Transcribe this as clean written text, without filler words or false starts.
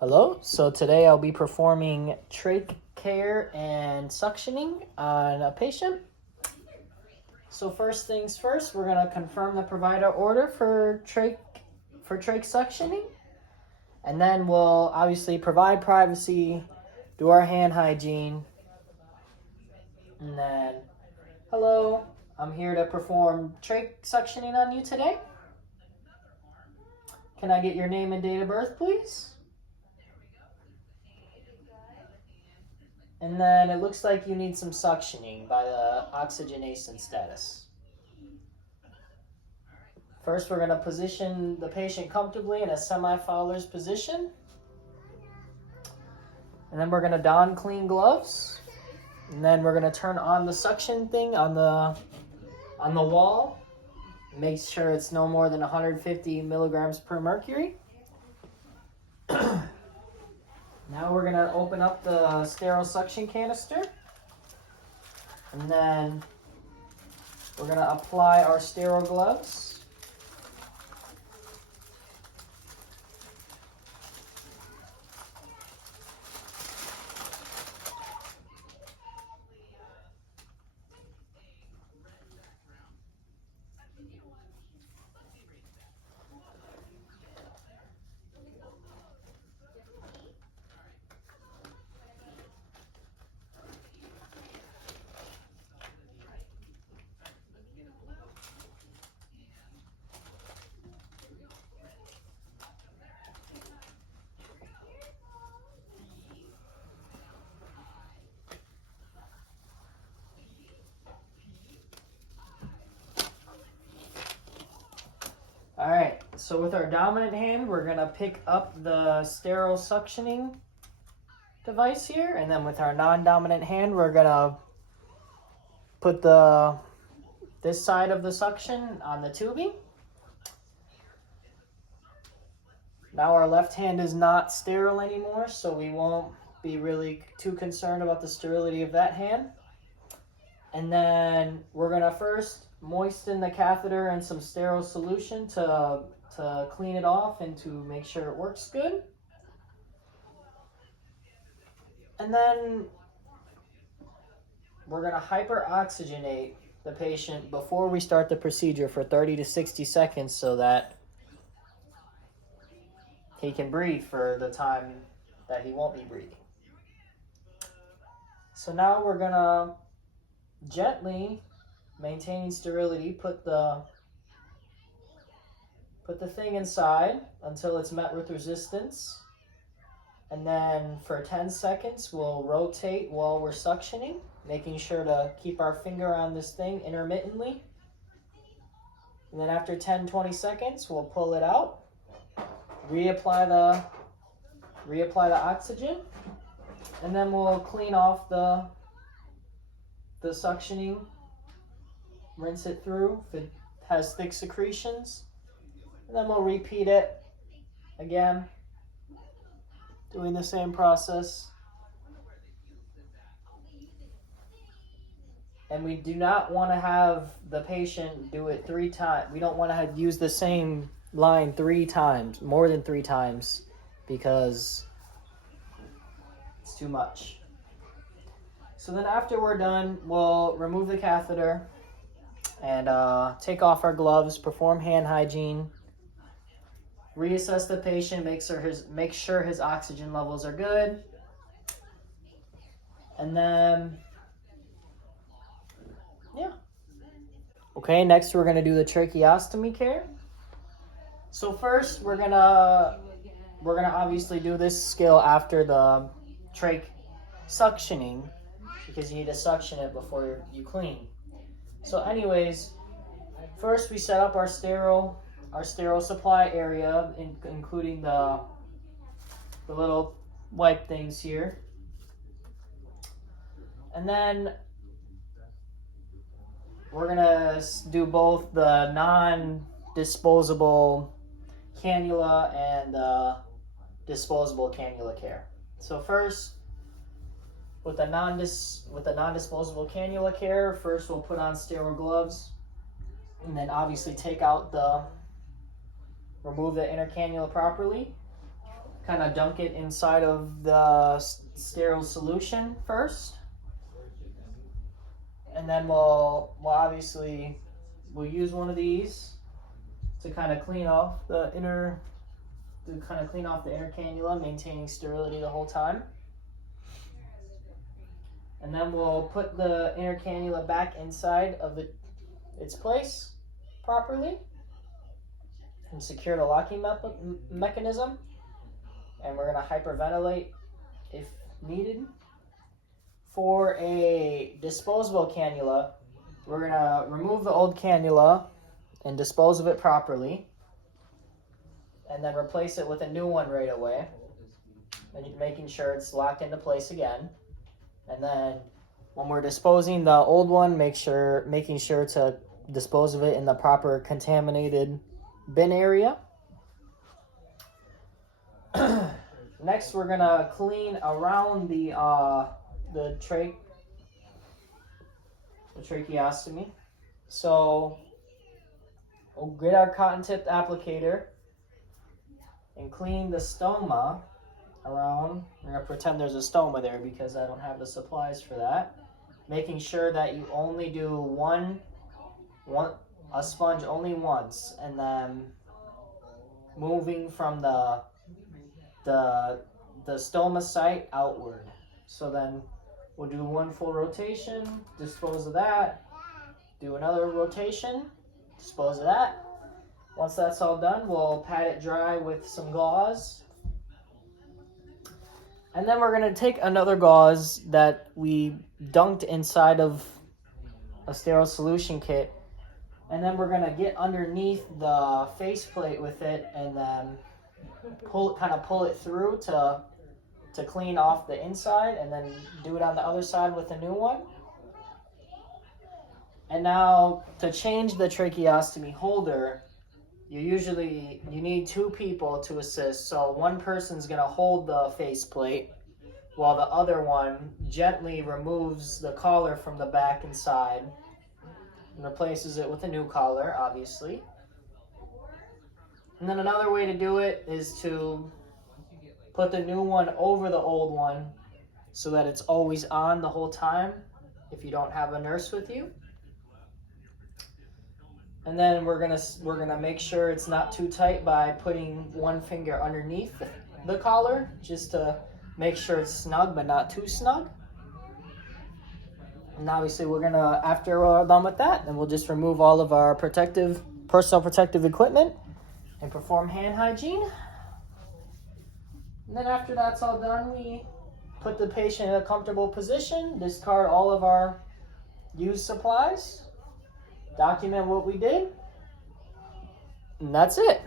Hello, so today I'll be performing trach care and suctioning on a patient. So first things first, we're going to confirm the provider order for trach suctioning. And then we'll obviously provide privacy, do our hand hygiene. And then, hello, I'm here to perform trach suctioning on you today. Can I get your name and date of birth, please? And then it looks like you need some suctioning by the oxygenation status. First, we're going to position the patient comfortably in a semi-Fowler's position. And then we're going to don clean gloves. And then we're going to turn on the suction thing on the wall. Make sure it's no more than 150 milligrams per mercury. Now we're going to open up the sterile suction canister. And then we're going to apply our sterile gloves. All right, so with our dominant hand, we're gonna pick up the sterile suctioning device here, and then with our non-dominant hand, we're gonna put this side of the suction on the tubing. Now our left hand is not sterile anymore, so we won't be really too concerned about the sterility of that hand. And then we're gonna first moisten the catheter in some sterile solution to clean it off and to make sure it works good. And then we're gonna hyperoxygenate the patient before we start the procedure for 30 to 60 seconds so that he can breathe for the time that he won't be breathing. So now we're gonna gently, maintaining sterility, put the thing inside until it's met with resistance. And then for 10 seconds, we'll rotate while we're suctioning, making sure to keep our finger on this thing intermittently. And then after 10-20 seconds, we'll pull it out, reapply the oxygen, and then we'll clean off the suctioning, rinse it through if it has thick secretions, and then we'll repeat it again, doing the same process. And we do not want to have the patient do it 3 times. We don't want to use the same line 3 times, more than 3 times, because it's too much. So then after we're done, we'll remove the catheter and take off our gloves, perform hand hygiene, reassess the patient, make sure his oxygen levels are good. And then, yeah. Okay, next we're gonna do the tracheostomy care. So first we're gonna obviously do this skill after the trach suctioning, because you need to suction it before you clean. So anyways, first we set up our sterile supply area, including the little wipe things here. And then we're gonna do both the non-disposable cannula and disposable cannula care. So first, with the non-disposable cannula care, first we'll put on sterile gloves, and then obviously remove the inner cannula properly, kind of dunk it inside of the sterile solution first. And then we'll use one of these to kind of clean off the inner cannula, maintaining sterility the whole time. And then we'll put the inner cannula back inside of its place properly and secure the locking mechanism. And we're going to hyperventilate if needed. For a disposable cannula, we're going to remove the old cannula and dispose of it properly, and then replace it with a new one right away, and making sure it's locked into place again. And then when we're disposing the old one, making sure to dispose of it in the proper contaminated bin area. Next, we're gonna clean around the tracheostomy. So we'll get our cotton tip applicator and clean the stoma around. We're gonna pretend there's a stoma there because I don't have the supplies for that. Making sure that you only do a sponge only once, and then moving from the stoma site outward. So then we'll do one full rotation, dispose of that, do another rotation, dispose of that. Once that's all done, we'll pat it dry with some gauze. And then we're going to take another gauze that we dunked inside of a sterile solution kit, and then we're going to get underneath the faceplate with it and then pull it through to clean off the inside, and then do it on the other side with a new one. And now to change the tracheostomy holder, you need two people to assist. So one person's going to hold the faceplate while the other one gently removes the collar from the back and side and replaces it with a new collar, obviously. And then another way to do it is to put the new one over the old one so that it's always on the whole time if you don't have a nurse with you. And then we're gonna make sure it's not too tight by putting one finger underneath the collar just to make sure it's snug but not too snug. And obviously after we're done with that, then we'll just remove all of our personal protective equipment and perform hand hygiene. And then after that's all done, we put the patient in a comfortable position, discard all of our used supplies, document what we did, and that's it.